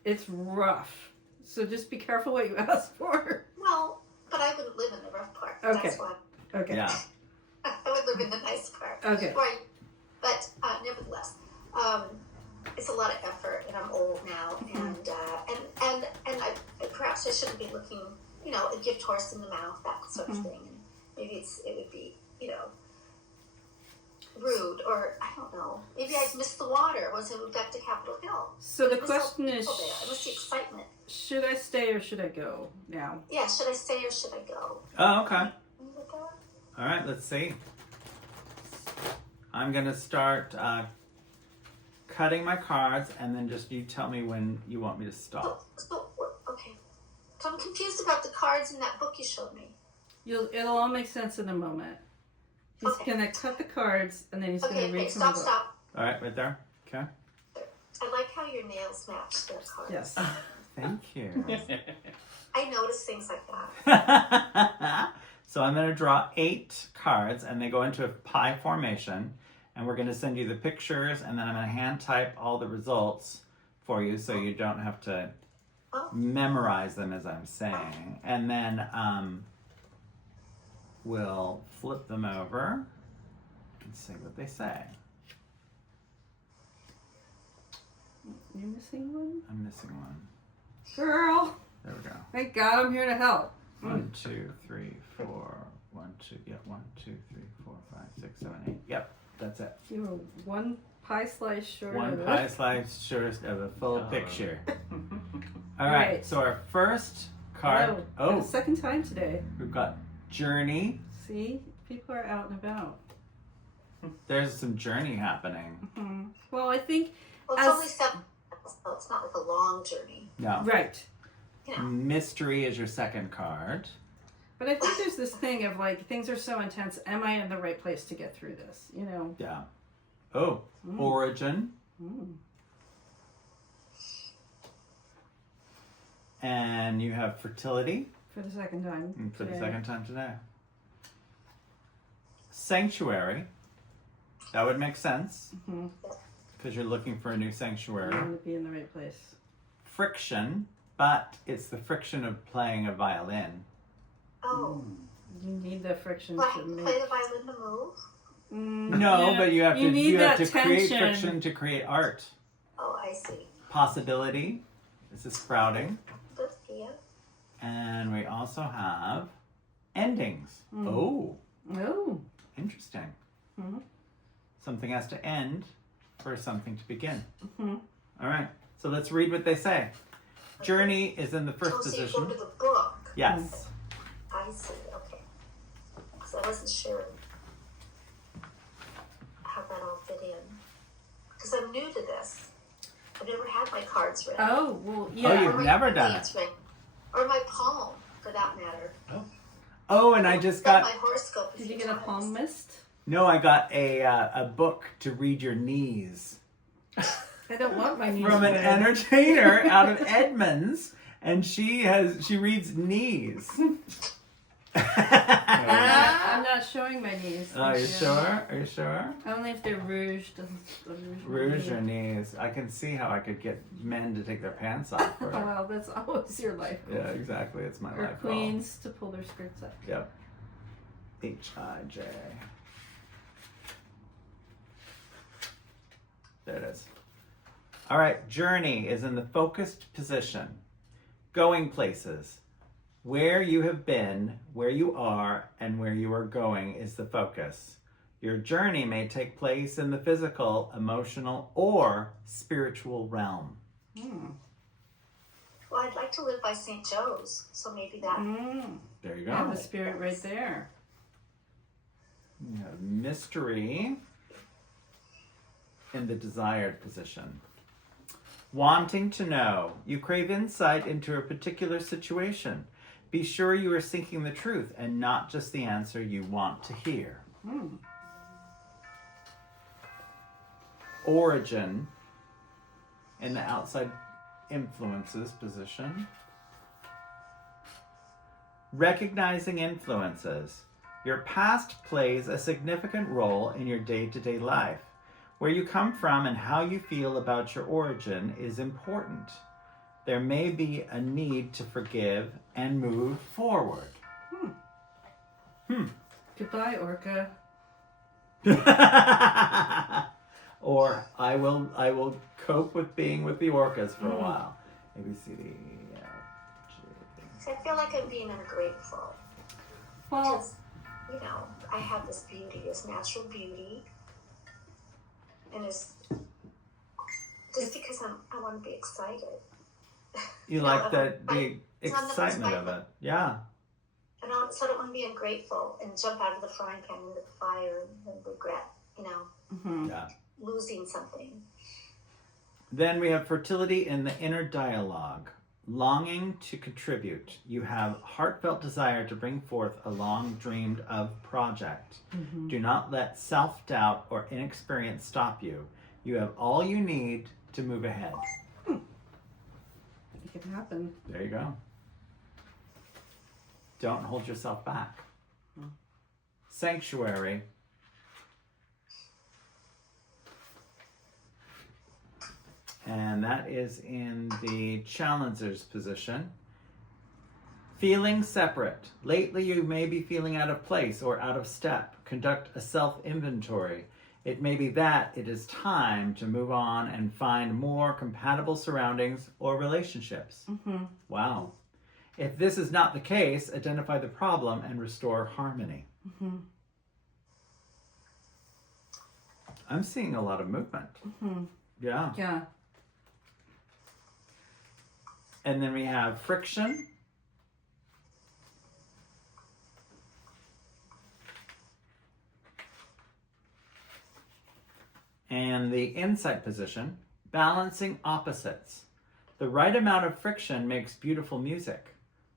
It's rough. So just be careful what you ask for. well, but I wouldn't live in the rough part. Okay. That's why Okay. yeah. I would live in the nice part. Okay. Right. But nevertheless, it's a lot of effort, and I'm old now, and I perhaps I shouldn't be looking, a gift horse in the mouth, that sort of thing. And maybe it would be, rude, or I don't know. Maybe I'd miss the water once I moved back to Capitol Hill. So the I miss all question the is, people there. I miss the excitement. should I stay or should I go now? Yeah, should I stay or should I go? Oh, okay. Can you look at that? All right, let's see. I'm going to start cutting my cards, and then just you tell me when you want me to stop. Okay. So I'm confused about the cards in that book you showed me. It'll all make sense in a moment. He's Okay. gonna cut the cards and then he's Okay, gonna read from stop, the book. stop. All right, right there. Okay. I like how your nails match their cards. Yes. Thank you. I notice things like that. So I'm going to draw 8 cards, and they go into a pie formation, and we're going to send you the pictures, and then I'm going to hand type all the results for you so you don't have to memorize them as I'm saying. And then we'll flip them over and see what they say. You're missing one? I'm missing one. Girl! There we go. Thank God I'm here to help. 1, 2, 3, 4. 1, 2. Yep. 1, 2, 3, 4, 5, 6, 7, 8. Yep. That's it. You were one pie slice short One of it. pie slice short of a full picture. All right. Right. So our first card. Oh, the second time today. We've got Journey. See? People are out and about. There's some journey happening. Well, I think Well, it's As- only 7. so it's not like a long journey. No. Right. You know. Mystery is your second card. But I think there's this thing of like, things are so intense. Am I in the right place to get through this? You know? Yeah. Oh, origin. And you have fertility. For the second time. For the today. second time today. Sanctuary. That would make sense. Because you're looking for a new I sanctuary. want to be in the right place. Friction, but it's the friction of playing a violin. Oh, You need the friction do I to have to make... play the violin to move? No, Yeah, but you have to need that create tension. friction to create art. Oh, I see. Possibility. This is sprouting. Good, yeah. And we also have endings. Oh, Oh. interesting. Something has to end for something to begin. All right, so let's read what they say. Journey is in the first Oh, so you position. go to the book. Yes. I see, okay. Because I wasn't sure how that all fit in. Because I'm new to this. I've never had my cards read. Oh, well, Oh, yeah. you've Or my never done reads it. read. Or my palm, for that matter. Oh, and I just Done got my horoscope. Did you get a palm mist? no. I got a book to read your knees I don't want my knees from an read. entertainer out of Edmonds, and she reads knees. I'm not showing my knees. Are you Yeah. sure? Are you sure? Only if they're rouged. Rouge your knees. I can see how I could get men to take their pants off. Oh, well, that's always your life. Yeah, exactly. It's my Or life goal. queens to pull their skirts up. Yep. H-I-J. There it is. All right. Journey is in the focused position. Going places. Where you have been, where you are, and where you are going is the focus. Your journey may take place in the physical, emotional, or spiritual realm. Well, I'd like to live by St. Joe's, so maybe that. There you You have go. the spirit right there. You have mystery in the desired position. Wanting to know. You crave insight into a particular situation. Be sure you are seeking the truth and not just the answer you want to hear. Origin in the outside influences position. Recognizing influences. Your past plays a significant role in your day-to-day life. Where you come from and how you feel about your origin is important. There may be a need to forgive and move forward. Goodbye, Orca. Or I will cope with being with the orcas for a while. A, B, C, D, E, F, G. So I feel like I'm being ungrateful. Well, Because, you know, I have this beauty, this natural beauty. And it's just because I want to be excited. You No, like I the don't- it's not excitement of it. Yeah. So I don't want to be ungrateful and jump out of the frying pan into the fire and regret, you know, Yeah. losing something. Then we have fertility in the inner dialogue. Longing to contribute. You have heartfelt desire to bring forth a long dreamed of project. Do not let self-doubt or inexperience stop you. You have all you need to move ahead. it can happen. There you go. Don't hold yourself back. Sanctuary. And that is in the challenger's position. Feeling separate. Lately you may be feeling out of place or out of step. Conduct a self-inventory. It may be that it is time to move on and find more compatible surroundings or relationships. Wow. If this is not the case, identify the problem and restore harmony. I'm seeing a lot of movement. Yeah. Yeah. And then we have friction. And the insight position. Balancing opposites. The right amount of friction makes beautiful music.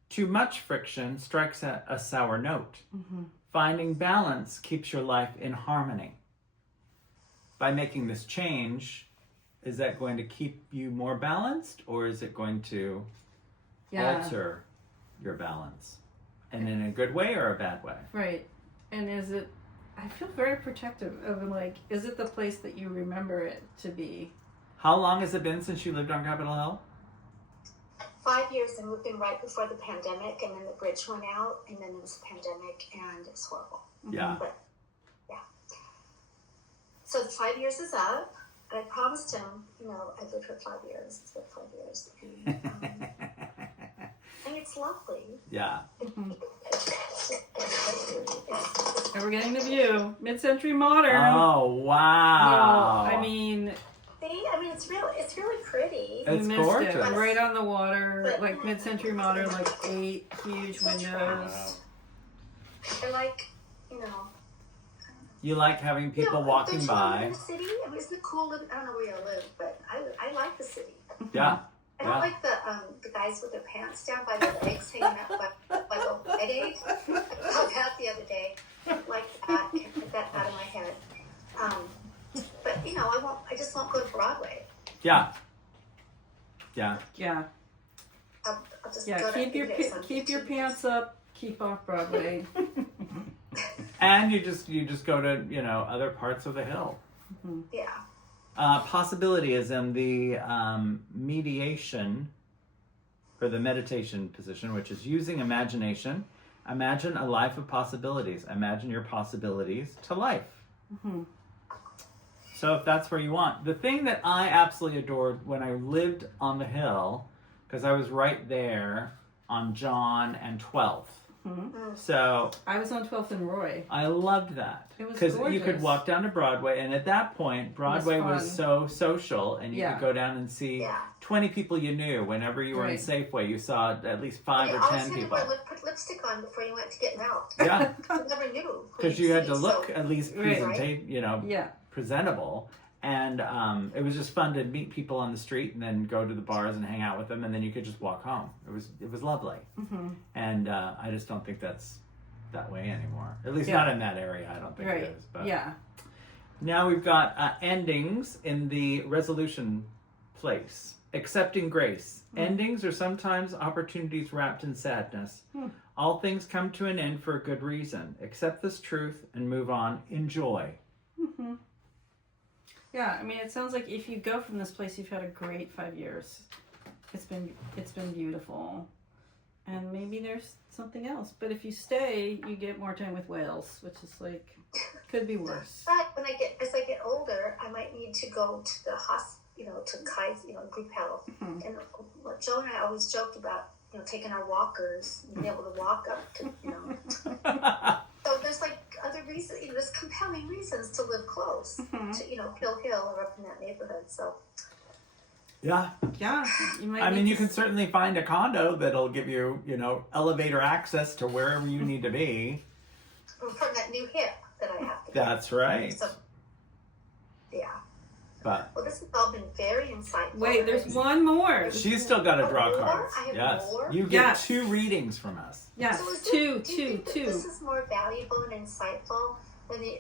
Too much friction strikes a sour note. Finding balance keeps your life in harmony. By making this change, is that going to keep you more balanced, or is it going to alter your balance? And in a good way or a bad way? Right. And is it, I feel very protective of, like, is it the place that you remember it to be? How long has it been since you lived on Capitol Hill? 5 years, and moved in right before the pandemic, and then the bridge went out, and then there was a pandemic, and it's horrible. Yeah. But, yeah. So the 5 years is up. I promised him, you know, I'd live for 5 years. It's been 5 years. And it's lovely. Yeah. And we're getting the view. Mid-century modern. Oh, wow. No, I mean, it's really pretty. It's you missed gorgeous. it. Right on the water, But- like mid-century modern, like 8 huge windows. I like, you know. You like having people walking don't you live by. in the city? I mean, isn't it cool? I don't know where you live, but I like the city. Yeah. I don't like the guys with their pants down by their legs hanging out by the Rite Aid. I saw that the other day. Like that. Can't get that out of my head. But you know, I just won't go to Broadway. Yeah. Yeah. Yeah. I'll just Yeah, go to keep your pants up, keep off Broadway. And you just go to, you know, other parts of the hill. Yeah. Possibility is in the mediation or the meditation position, which is using imagination. Imagine a life of possibilities. Imagine your possibilities to life. So if that's where you want. The thing that I absolutely adored when I lived on the hill, because I was right there on John and 12th. So I was on 12th and Roy. I loved that. It was because you could gorgeous. walk down to Broadway, and at that point, Broadway was fun. so social, and you Yeah. could go down and see 20 people you knew. Whenever you were in Right. Safeway, you saw at least 5 You or always 10 had people. to put lipstick on before you went to get milk. Yeah, You never knew. who because you'd you had see, to look so- at least Right. Yeah. presentable. And it was just fun to meet people on the street and then go to the bars and hang out with them, and then you could just walk home. It was lovely. And I just don't think that's that way anymore. At least not in that area. I don't think Right. it is. But Yeah. now we've got endings in the resolution place. Accepting grace. Endings are sometimes opportunities wrapped in sadness. All things come to an end for a good reason. Accept this truth and move on. Enjoy. Yeah, I mean, it sounds like if you go from this place, you've had a great 5 years. It's been beautiful, and maybe there's something else. But if you stay, you get more time with whales, which is like could be worse. But as I get older, I might need to go to the hospital, to Kai's, group health. And Joe and I always joked about, taking our walkers and being able to walk up to, So there's like other reasons, there's compelling reasons to live close to, Hill Hill or up in that neighborhood. So Yeah. Yeah, you might. I mean, need you to can certainly find a condo that'll give you, elevator access to wherever you need to be. from that new hip that I have to get. That's right. So, yeah. But Well, this has all been very insightful. Wait, there's one more. she's still got to draw more? cards. I have Yes. more? You get Yes. 2 readings from us. Yes, So is this- two. do you think that this is more valuable and insightful than the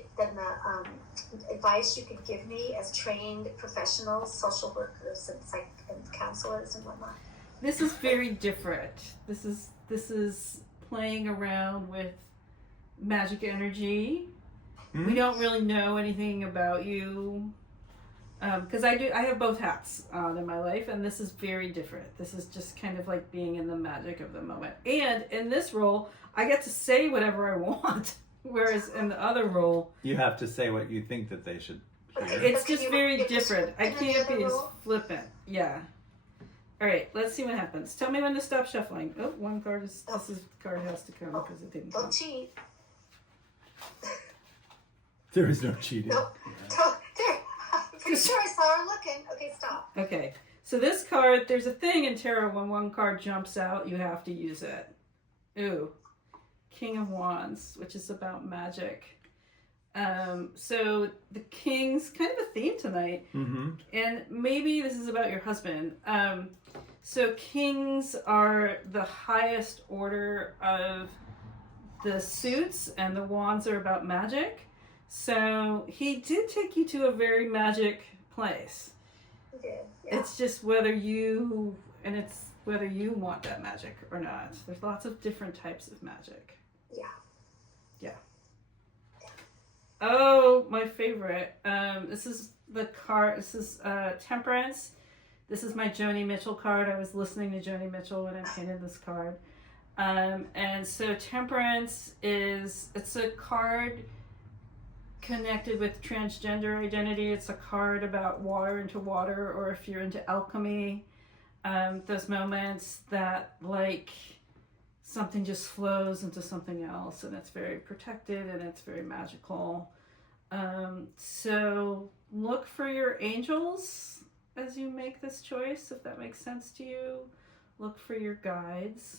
advice you could give me as trained professionals, social workers, and counselors and whatnot? This is very different. This is playing around with magic energy. Hmm? We don't really know anything about you. Because I have both hats on in my life, and this is very different. This is just kind of like being in the magic of the moment. And in this role, I get to say whatever I want, whereas in the other role, You have to say what you think that they should hear. it's But can just you very give different. I description in the can't other be as role? flippant. Yeah. All right, let's see what happens. Tell me when to stop shuffling. Oh, one card is. This card has to come because it didn't come. Don't cheat. There is no cheating. Nope. There. I'm pretty sure I saw her looking. Okay, stop. Okay, so this card, there's a thing in tarot when one card jumps out, you have to use it. Ooh, King of Wands, which is about magic. So the King's kind of a theme tonight, and maybe this is about your husband. So Kings are the highest order of the suits, and the wands are about magic. So he did take you to a very magic place. He did. Yeah. It's just whether you want that magic or not. There's lots of different types of magic. Yeah. Oh, my favorite. This is the card. This is Temperance. This is my Joni Mitchell card. I was listening to Joni Mitchell when I painted this card. And so Temperance it's a card connected with transgender identity. It's a card about water into water, or if you're into alchemy, those moments that like something just flows into something else, and it's very protected and it's very magical. So look for your angels as you make this choice, if that makes sense to you. Look for your guides.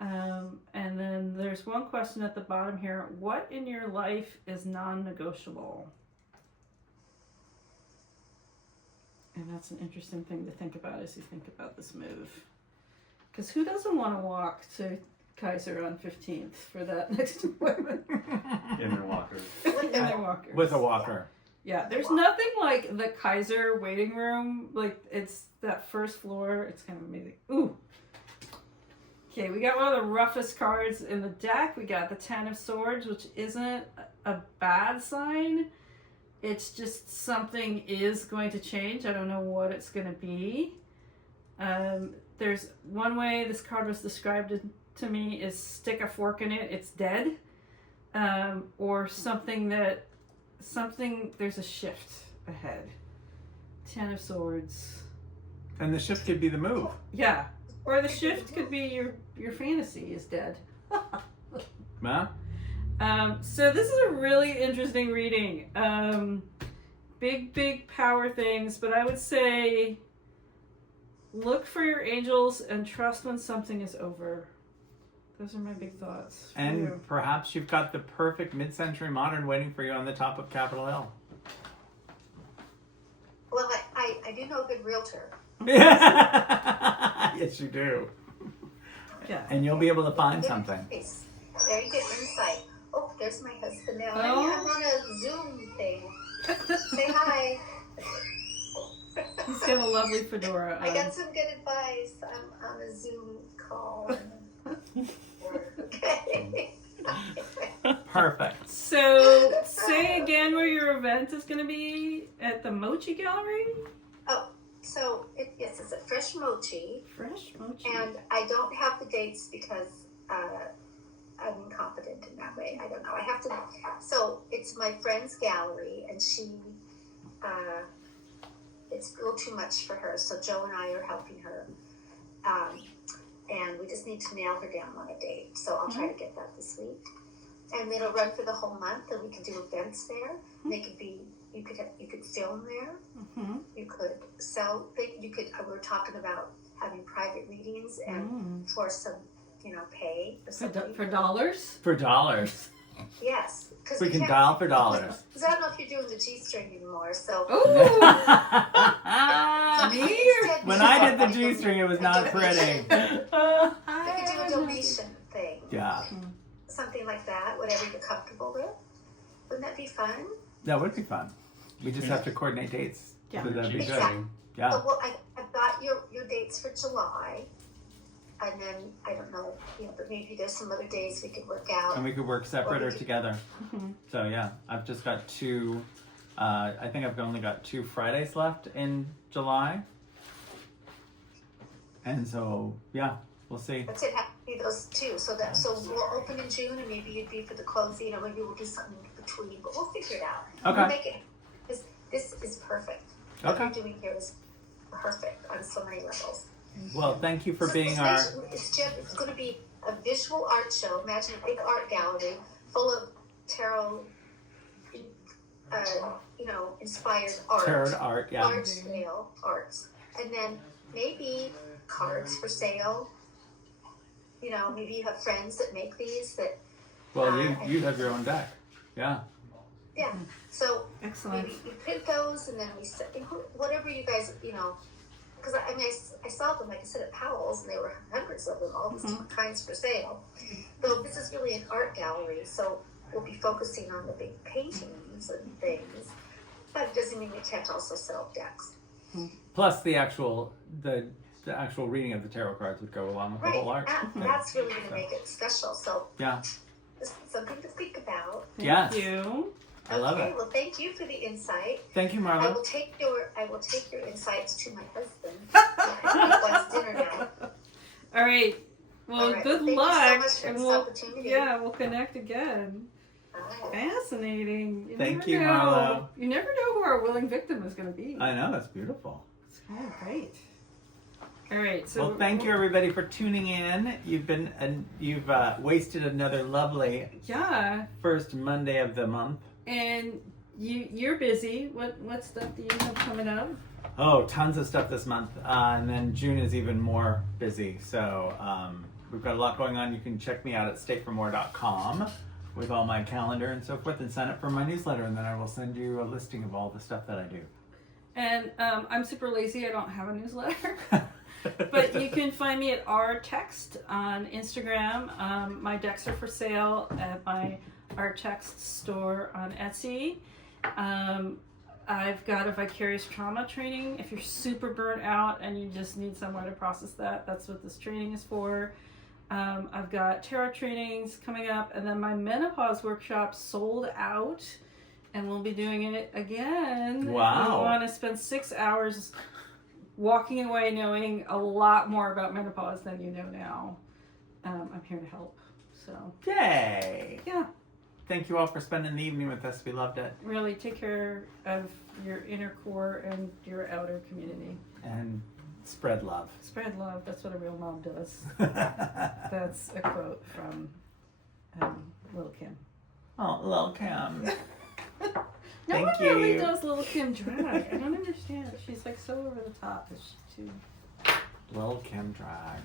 And then there's one question at the bottom here. What in your life is non-negotiable? And that's an interesting thing to think about as you think about this move. Because who doesn't want to walk to Kaiser on 15th for that next appointment? In their walkers. In their walkers. With a walker. Yeah, there's nothing like the Kaiser waiting room. Like, it's that first floor. It's kind of amazing. Ooh. Okay, we got one of the roughest cards in the deck. We got the Ten of Swords, which isn't a bad sign. It's just something is going to change. I don't know what it's going to be. There's one way this card was described to me is stick a fork in it, it's dead. Or there's a shift ahead. Ten of Swords. And the shift could be the move. Yeah. Or the shift could be your fantasy is dead. Huh? So this is a really interesting reading. Big power things, but I would say look for your angels and trust when something is over. Those are my big thoughts. And perhaps you've got the perfect mid-century modern waiting for you on the top of Capitol Hill. Well, I do know a good realtor. Yes, you do. Yeah. And you'll be able to find something. Very good insight. Oh, there's my husband now. Oh. I'm on a Zoom thing. Say hi. He's got a lovely fedora on. I got some good advice. I'm on a Zoom call. Okay. Perfect. So, say again where your event is going to be at the Mochi Gallery? Oh, so yes, it's a Fresh Mochi. Fresh Mochi. And I don't have the dates because I'm incompetent in that way. I don't know. I have to. So it's my friend's gallery, and she. It's a little too much for her. So Joe and I are helping her, and we just need to nail her down on a date. So I'll try to get that this week, and it'll run for the whole month. And we can do events there. And they could be. You could film there. Mm-hmm. You could sell. You could. We're talking about having private readings and for some. Pay For dollars? For dollars. Yes, because We can dial for dollars. Because I don't know if you're doing the G-string anymore, so. Ooh! When I did the G-string, it was not pretty. We could do a donation thing. Yeah. Something like that, whatever you're comfortable with. Wouldn't that be fun? That would be fun. We just have to coordinate dates. Yeah. So that'd be good. Exactly. Yeah. Well, I've got your dates for July. And then, I don't know, but maybe there's some other days we could work out. And we could work separate or together. So yeah, I've just got two, I think I've only got 2 Fridays left in July. And so, yeah, we'll see. That's it, have to be those two. So we'll open in June, and maybe it'd be for the closing, or maybe we'll do something in between, but we'll figure it out. Okay. We'll make it. This is perfect. What Okay. we're doing here is perfect on so many levels. Well, thank you for being our... It's going to be a visual art show. Imagine a big art gallery full of tarot, inspired art. Tarot art, yeah. Large scale arts. And then maybe cards for sale. Maybe you have friends that make these that... Well, you have your own deck. Yeah. Yeah. So Excellent. we print those, and then we set whatever you guys, because I mean I saw them, like I said, at Powell's, and there were hundreds of them, all these different kinds for sale. Though this is really an art gallery, so we'll be focusing on the big paintings and things. But it doesn't mean we can't also sell decks. Plus the actual reading of the tarot cards would go along with the whole art. That's really going to make it special. So yeah, this is something to think about. Yes. Thank you. I love it. Well, thank you for the insight. Thank you, I Marlow. will take your insights to my husband. He wants dinner now. All right. Well, All right. good Thank luck. you so much for and this we'll, opportunity. yeah, we'll connect again. All right. Fascinating. Thank never you, know. Marlow. You never know who our willing victim is going to be. I know, that's beautiful. Oh, great. All right. So Well, thank you everybody for tuning in. You've wasted another lovely first Monday of the month. And you're busy. What stuff do you have coming up? Oh, tons of stuff this month, and then June is even more busy. So we've got a lot going on. You can check me out at stayformore.com with all my calendar and so forth, and sign up for my newsletter, and then I will send you a listing of all the stuff that I do. And I'm super lazy. I don't have a newsletter. But you can find me at rtext on Instagram. My decks are for sale at my rtext store on Etsy. I've got a vicarious trauma training. If you're super burnt out and you just need somewhere to process that, that's what this training is for. I've got tarot trainings coming up, and then my menopause workshop sold out, and we'll be doing it again. Wow. If you want to spend 6 hours walking away knowing a lot more about menopause than you know now, I'm here to help. So, Yay! yeah. Thank you all for spending the evening with us. We loved it. Really take care of your inner core and your outer community. And spread love. Spread love. That's what a real mom does. That's a quote from Lil' Kim. Oh, Lil' Kim. No Thank one really you. does Lil' Kim drag. I don't understand. She's like so over the top. Is she too? Lil' Kim drag.